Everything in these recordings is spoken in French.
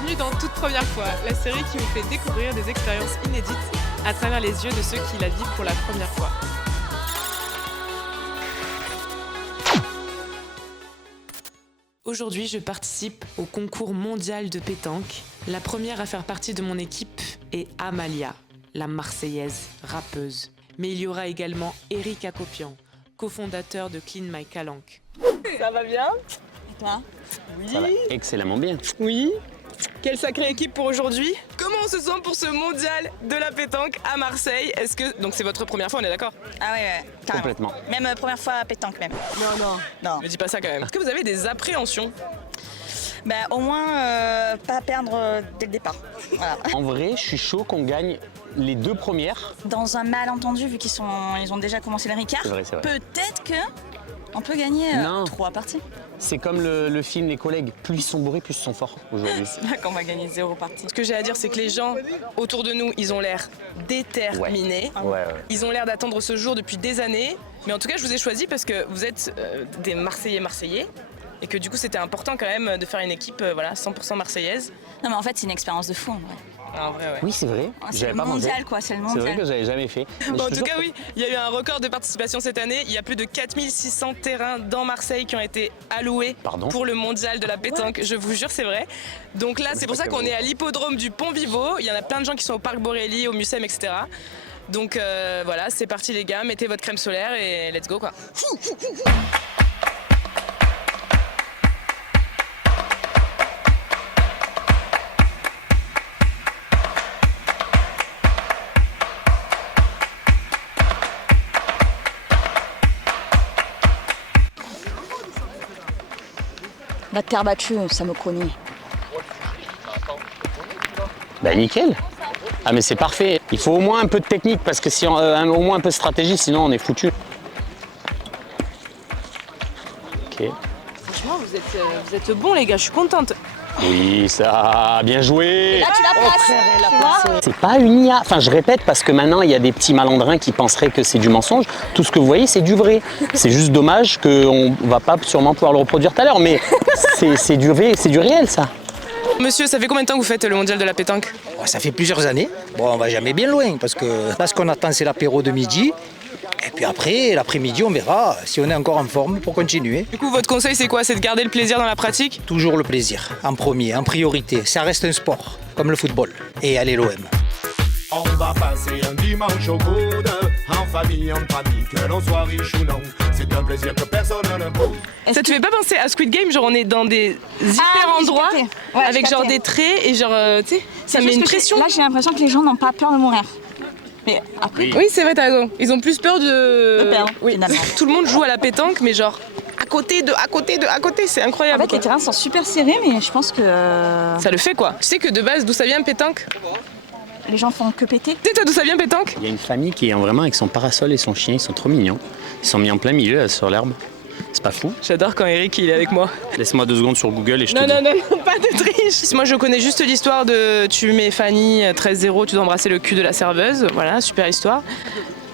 Bienvenue dans Toute Première Fois, la série qui vous fait découvrir des expériences inédites à travers les yeux de ceux qui la vivent pour la première fois. Aujourd'hui, je participe au concours mondial de pétanque. La première à faire partie de mon équipe est Amalia, la Marseillaise rappeuse. Mais il y aura également Eric Hacopian, cofondateur de Clean My Calanque. Ça va bien? Et toi? Oui. Ça va excellemment bien. Oui. Quelle sacrée équipe pour aujourd'hui. Comment on se sent pour ce mondial de la pétanque à Marseille? Est-ce que... Donc c'est votre première fois, on est d'accord? Ah ouais, carrément. Complètement. Même première fois à pétanque même. Non. Ne dis pas ça quand même. Est-ce que vous avez des appréhensions? Ben, au moins, pas perdre dès le départ. Voilà. En vrai, je suis chaud qu'on gagne les deux premières. Dans un malentendu, vu ils ont déjà commencé le Ricard, C'est vrai. peut-être qu'on peut gagner 3 parties. C'est comme le film Les Collègues, plus ils sont bourrés, plus ils sont forts aujourd'hui. C'est là qu'on va gagner 0 partie. Ce que j'ai à dire, c'est que les gens autour de nous, ils ont l'air déterminés. Ouais. Ils ont l'air d'attendre ce jour depuis des années. Mais en tout cas, je vous ai choisi parce que vous êtes des Marseillais. Et que du coup, c'était important quand même de faire une équipe 100% marseillaise. Non mais en fait, c'est une expérience de fou en vrai. Ah, en vrai, ouais. Oui, c'est vrai. C'est le mondial quoi, c'est le mondial. C'est vrai que j'avais jamais fait. Bon, en tout cas, oui, il y a eu un record de participation cette année. Il y a plus de 4600 terrains dans Marseille qui ont été alloués pour le mondial de la pétanque. Je vous jure, c'est vrai. Donc là, c'est pour ça qu'on est à l'hippodrome du Pont-Vivo. Il y en a plein de gens qui sont au Parc Borély, au Mucem, etc. Donc voilà, c'est parti les gars, mettez votre crème solaire et let's go quoi. La terre battue, ça me connaît. Bah nickel. Ah mais c'est parfait. Il faut au moins un peu de technique parce que si au moins un peu de stratégie, sinon on est foutu. Ok. Franchement, vous êtes bons les gars, je suis contente. Oui, ça, bien joué. Là, tu la places. C'est pas une IA. Enfin, je répète parce que maintenant, il y a des petits malandrins qui penseraient que c'est du mensonge. Tout ce que vous voyez, c'est du vrai. C'est juste dommage qu'on va pas sûrement pouvoir le reproduire tout à l'heure, mais c'est du réel, ça. Monsieur, ça fait combien de temps que vous faites le mondial de la pétanque? Ça fait plusieurs années. Bon, on va jamais bien loin parce que là, ce qu'on attend, c'est l'apéro de midi. Et puis après, l'après-midi, on verra si on est encore en forme pour continuer. Du coup, votre conseil, c'est quoi? C'est de garder le plaisir dans la pratique? Toujours le plaisir, en premier, en priorité. Ça reste un sport, comme le football. Et allez l'OM. On va passer un dimanche au coude, en famille, entre amis, que l'on soit riche ou non. C'est un plaisir que personne ne pose. Ça te fait pas penser à Squid Game? Genre on est dans des hyper endroits avec genre des traits et genre tu sais, ça met une pression. Là, j'ai l'impression que les gens n'ont pas peur de mourir. Mais après, Oui, c'est vrai, t'as raison. Ils ont plus peur de perdre, oui. finalement. Tout le monde joue à la pétanque, mais genre à côté, c'est en incroyable. fait, les terrains sont super serrés, mais je pense que Ça le fait quoi. Tu sais que de base, d'où ça vient pétanque? les gens font que péter. Tu sais toi d'où ça vient pétanque? Il y a une famille qui est vraiment avec son parasol et son chien, ils sont trop mignons. Ils sont mis en plein milieu là, sur l'herbe. C'est pas fou? J'adore quand Eric il est avec moi. Laisse-moi 2 secondes sur Google et je te dis. Non, pas de triche. Moi je connais juste l'histoire de tu mets Fanny 13-0, tu dois embrasser le cul de la serveuse. Voilà, super histoire.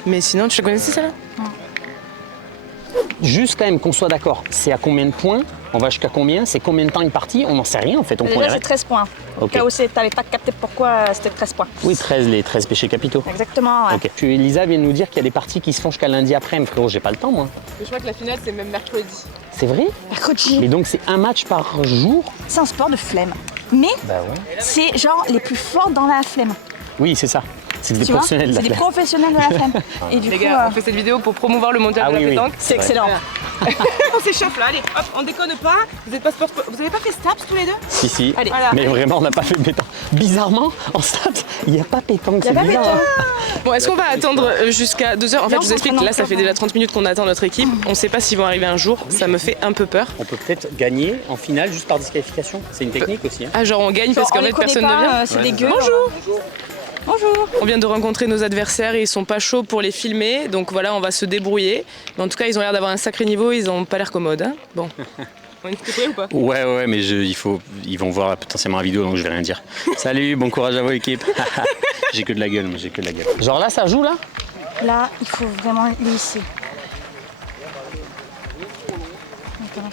Mais sinon, tu la connaissais celle-là? Juste quand même qu'on soit d'accord, c'est à combien de points? On va jusqu'à combien? C'est combien de temps une partie? On n'en sait rien en fait. On Déjà, c'est 13 points. Ok. KOC, t'avais pas capté pourquoi c'était 13 points. Oui, 13, les 13 péchés capitaux. Exactement, ouais. Ok. Puis Elisa vient de nous dire qu'il y a des parties qui se font jusqu'à lundi après, mais frérot, j'ai pas le temps moi. Je crois que la finale c'est même mercredi. C'est vrai? Mercredi. Mais donc c'est un match par jour? C'est un sport de flemme. Mais Bah ouais. c'est genre les plus forts dans la flemme. Oui, c'est ça. C'est des Tu vois, professionnels de la c'est des flemme. professionnels de la flemme. Et du Les coup, gars, on fait cette vidéo pour promouvoir le mondial Ah de la oui, oui. pétanque. c'est excellent. On s'échauffe là, allez, hop, on déconne pas. Vous avez pas fait Staps tous les deux? Si. Allez. Voilà. Mais vraiment, on n'a pas fait de pétanque. Bizarrement, en stats, il n'y a pas pétanque. C'est bizarre. Hein. Bon, est-ce qu'on va attendre jusqu'à 2h? En fait, Non, je vous explique, là, ça fait encore. déjà 30 minutes qu'on attend notre équipe. On sait pas s'ils vont arriver un jour. Ça me fait un peu peur. On peut peut-être gagner en finale juste par disqualification. C'est une technique aussi. Hein. Ah, genre on gagne parce On qu'en les fait connaît personne ne vient. pas, c'est des gueux. Bonjour. Bonjour. On vient de rencontrer nos adversaires et ils sont pas chauds pour les filmer. Donc voilà, on va se débrouiller. Mais en tout cas, ils ont l'air d'avoir un sacré niveau. Ils ont pas l'air commodes. Hein. Bon. On est prêts ou pas? Ouais, mais ils vont voir potentiellement la vidéo, donc je vais rien dire. Salut, bon courage à vos équipes. J'ai que de la gueule, moi, j'ai que de la gueule. Genre là, ça joue là? Là, il faut vraiment lisser.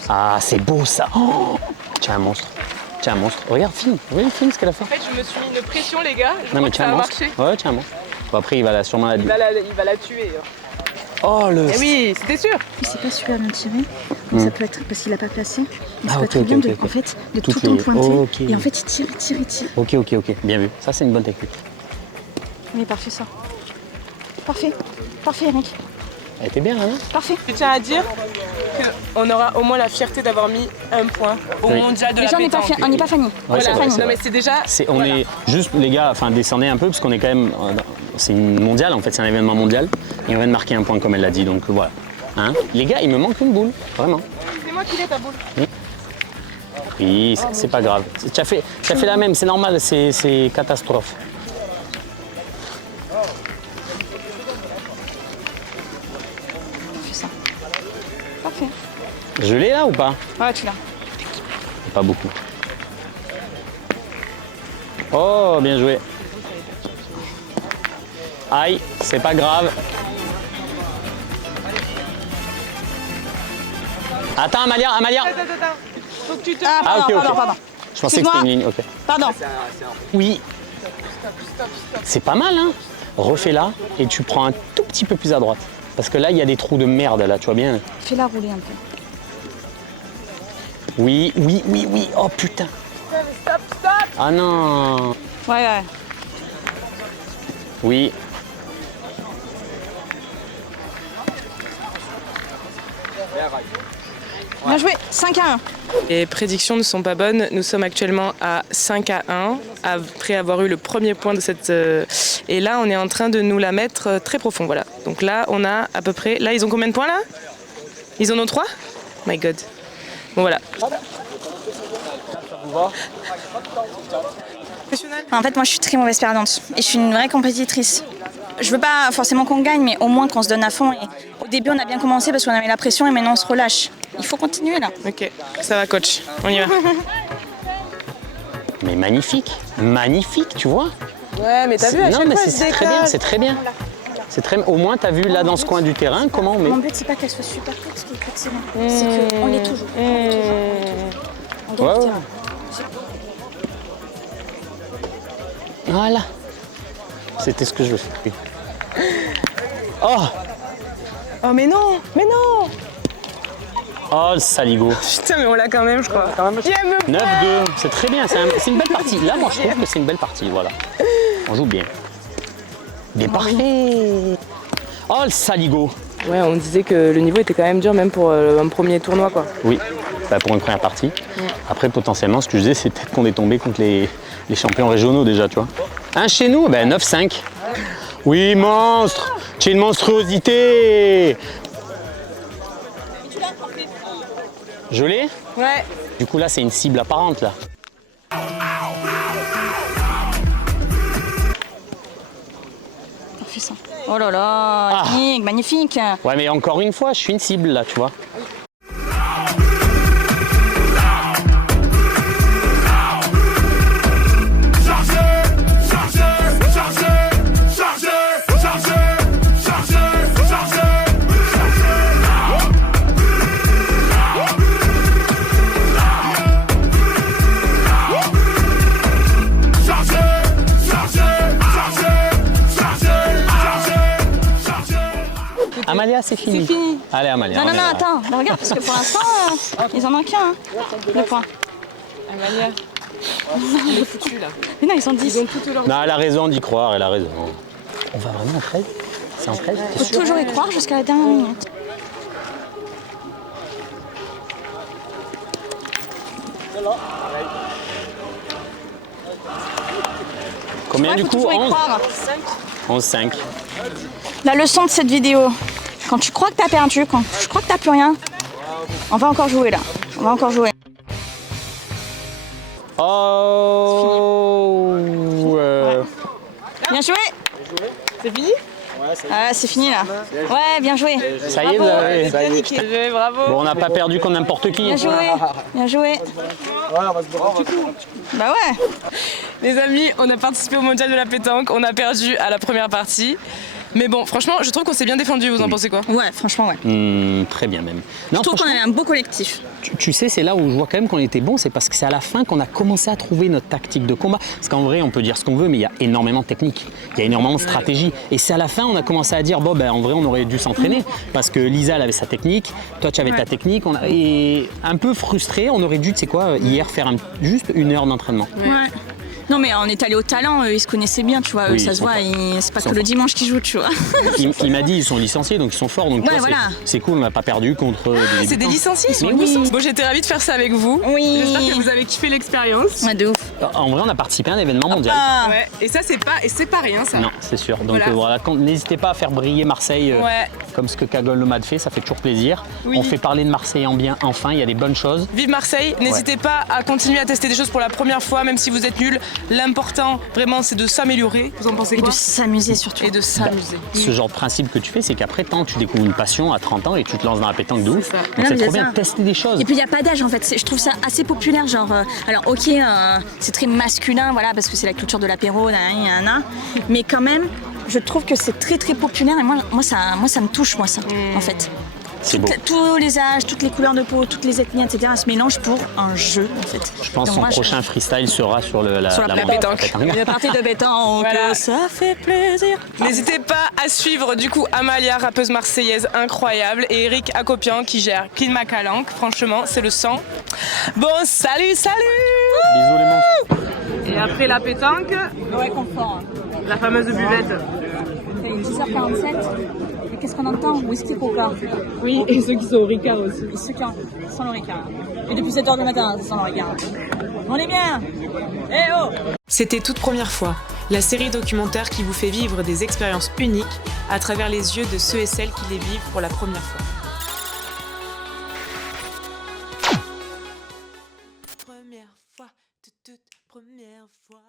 Ah, c'est beau ça. Oh, tiens, un monstre. Tiens, un monstre. Regarde, filme. Oui, filme ce qu'elle a fait. En fait, je me suis mis une pression, les gars. Je Non, crois mais que tiens, ça un a monstre. marché. Ouais, tiens, un monstre. Bon, après, il va sûrement la Il va la tuer. Oh, le. Eh oui, c'était sûr. C'est pas super bien tiré. Donc ça peut être parce qu'il a pas placé. Mais Ah, ça peut ok, être très ok, bien ok, de, ok. en fait, de Toutes tout empointer. les- ok. Et en fait, il tire, il tire, il tire. Ok, ok, ok. Bien vu. Ça, c'est une bonne technique. Mais parfait ça. Parfait. Parfait, Eric. Elle était bien, hein? Parfait. Je tiens à dire qu'on aura au moins la fierté d'avoir mis un point au Oui. mondial de Les la gens, pétanque. on n'est pas Fanny. Ouais, c'est Voilà. vrai, c'est Non vrai. mais c'est déjà. On voilà. est juste, les gars, enfin descendez un peu parce qu'on est quand même. C'est une mondiale en fait, c'est un événement mondial. Et on vient de marquer un point comme elle l'a dit, donc voilà. Hein, les gars, il me manque une boule, vraiment. C'est moi qui l'ai ta boule. Oui, c'est pas grave. Tu as fait la même, c'est normal, c'est catastrophe. Fais ça. Parfait. Je l'ai là ou pas? Ouais, tu l'as. Pas beaucoup. Oh, bien joué. Aïe, c'est pas grave. Attends, Amalia. Attends. Faut que tu te. Ah, pardon, ok, ok. pardon. Je pensais que c'était une ligne, ok. Pardon. Oui. C'est pas mal, hein. Refais-la et tu prends un tout petit peu plus à droite. Parce que là, il y a des trous de merde, là, tu vois bien. Fais-la rouler un peu. Oui. Oh putain. Stop. Ah non. Ouais. Oui. Bien joué. 5 à 1. Les prédictions ne sont pas bonnes. Nous sommes actuellement à 5-1 après avoir eu le premier point de cette. Et là, on est en train de nous la mettre très profond. Voilà. Donc là, on a à peu près. Là, ils ont combien de points là? Ils en ont 3? My God. Bon voilà. En fait, moi, je suis très mauvaise perdante. Et je suis une vraie compétitrice. Je veux pas forcément qu'on gagne, mais au moins qu'on se donne à fond. Et au début, on a bien commencé parce qu'on avait la pression et maintenant, on se relâche. Il faut continuer là. Ok, ça va, coach. On y va. Mais magnifique, tu vois. Ouais, mais t'as vu, à Non, chaque mais fois, c'est très bien, c'est très bien. Au moins, t'as vu là dans ce coin du terrain comment on met. Mon but, c'est pas qu'elle soit super courte, ce qui est excellent. C'est qu'on l'est toujours. On gagne Ouais, le ouais. terrain. Voilà. C'était ce que je veux faire. Oui. Oh, Oh, mais non. oh le saligo. Putain, mais on l'a quand même, je crois. Yeah, me- 9-2, c'est très bien, c'est une belle partie. Là, moi, je trouve que c'est une belle partie, voilà. On joue bien. Mais parfait. Oh le saligo. Ouais, on disait que le niveau était quand même dur, même pour un premier tournoi, quoi. Oui, bah, pour une première partie. Après, potentiellement, ce que je disais, c'est peut-être qu'on est tombé contre les champions régionaux déjà, tu vois. Un chez nous, ben 9-5. Oui, monstre. Tu es une monstruosité. Je l'ai? Ouais. Du coup, là, c'est une cible apparente, là. Fais ça. Oh là là, Yannick, magnifique. Ouais, mais encore une fois, je suis une cible, là, tu vois. Amalia, c'est fini. C'est fini. Allez, Amalia. Non, reviens là. attends. Non, regarde, parce que pour l'instant, ils en manquent un. Le point. Amalia. On est foutus, là. Mais non, ils sont 10. Ils ont tout leur. Non, elle a raison d'y croire, elle a raison. On va vraiment en 13? C'est en 13? Il faut toujours y croire jusqu'à la dernière minute. Combien Ouais, du faut coup? toujours y 11? croire. 11-5. La leçon de cette vidéo, quand tu crois que t'as perdu, quand tu crois que t'as plus rien, on va encore jouer là. On va encore jouer. Oh. Bien joué. C'est fini? Ah, c'est fini là. Ouais, bien joué. Ça y est, vous avez. Bien niqué. Bravo. Bon, on n'a pas perdu contre n'importe qui. Bien joué. Bien joué. Bah ouais. Les amis, on a participé au mondial de la pétanque. On a perdu à la première partie. Mais bon, franchement, je trouve qu'on s'est bien défendu, vous en pensez quoi? Ouais, franchement, ouais. Très bien même. Je Non, trouve qu'on franchement, avait un beau collectif. tu sais, c'est là où je vois quand même qu'on était bon, c'est parce que c'est à la fin qu'on a commencé à trouver notre tactique de combat. Parce qu'en vrai, on peut dire ce qu'on veut, mais il y a énormément de technique, il y a énormément de stratégie. Et c'est à la fin, on a commencé à dire, bon, ben en vrai, on aurait dû s'entraîner, parce que Lisa, elle avait sa technique, toi, tu avais ta technique. Et un peu frustré, on aurait dû, tu sais quoi, hier, faire juste 1 heure d'entraînement. Ouais. Non mais on est allé au talent, ils se connaissaient bien, tu vois, Oui, ça ils se sont voit, forts. c'est pas Ils sont que le forts. dimanche qu'ils jouent, tu vois. Il m'a dit, ils sont licenciés, donc ils sont forts. Donc Ouais, tu vois, voilà. c'est cool, on n'a pas perdu contre des C'est des débutants. licenciés, ils sont Mais oui. licenciés. Bon, j'étais ravie de faire ça avec vous. Oui. J'espère que vous avez kiffé l'expérience. Ouais, de ouf. En vrai, on a participé à un événement mondial. Ah, Ouais, et ça, c'est pas rien, ça. Non, c'est sûr. Donc Voilà. voilà, n'hésitez pas à faire briller Marseille Ouais. comme ce que Cagole Nomade fait, ça fait toujours plaisir. Oui. On fait parler de Marseille en bien, enfin, il y a des bonnes choses. Vive Marseille, n'hésitez pas à continuer à tester des choses pour la première fois, même si vous êtes nuls. L'important, vraiment, c'est de s'améliorer. Vous en pensez et quoi? de s'amuser surtout. Et de s'amuser. Ce genre de principe que tu fais, c'est qu'après, tant tu découvres une passion à 30 ans et tu te lances dans la pétanque de ouf. ça. Donc Non, c'est mais trop c'est bien ça. de tester des choses. Et puis il n'y a pas d'âge en fait, je trouve ça assez populaire, genre, alors ok, c'est très masculin, voilà, parce que c'est la culture de l'apéro, mais quand même, je trouve que c'est très très populaire et moi ça me touche, moi ça, en fait. C'est beau. Tous les âges, toutes les couleurs de peau, toutes les ethnies, etc. se mélangent pour un jeu, en fait. Je pense que Donc son moi, prochain freestyle sera sur la Sur la pétanque. Une partie de pétanque, Voilà. ça fait plaisir. N'hésitez pas à suivre du coup Amalia, rappeuse marseillaise incroyable, et Eric Acopian qui gère Clean Macalanque. Franchement, c'est le sang. Bon, salut, salut! Bisous les monstres. Et après la pétanque, Le réconfort. la fameuse buvette. Il est 10h47. Et qu'est-ce qu'on entend? Whisky Coca. Oui, et ceux qui sont au Ricard aussi. Et ceux qui sont le Ricard. Et depuis 7h du matin, ça sent le Ricard. On est bien. Eh oh! C'était Toute Première Fois, la série documentaire qui vous fait vivre des expériences uniques à travers les yeux de ceux et celles qui les vivent pour la première fois. Première fois, toute première fois.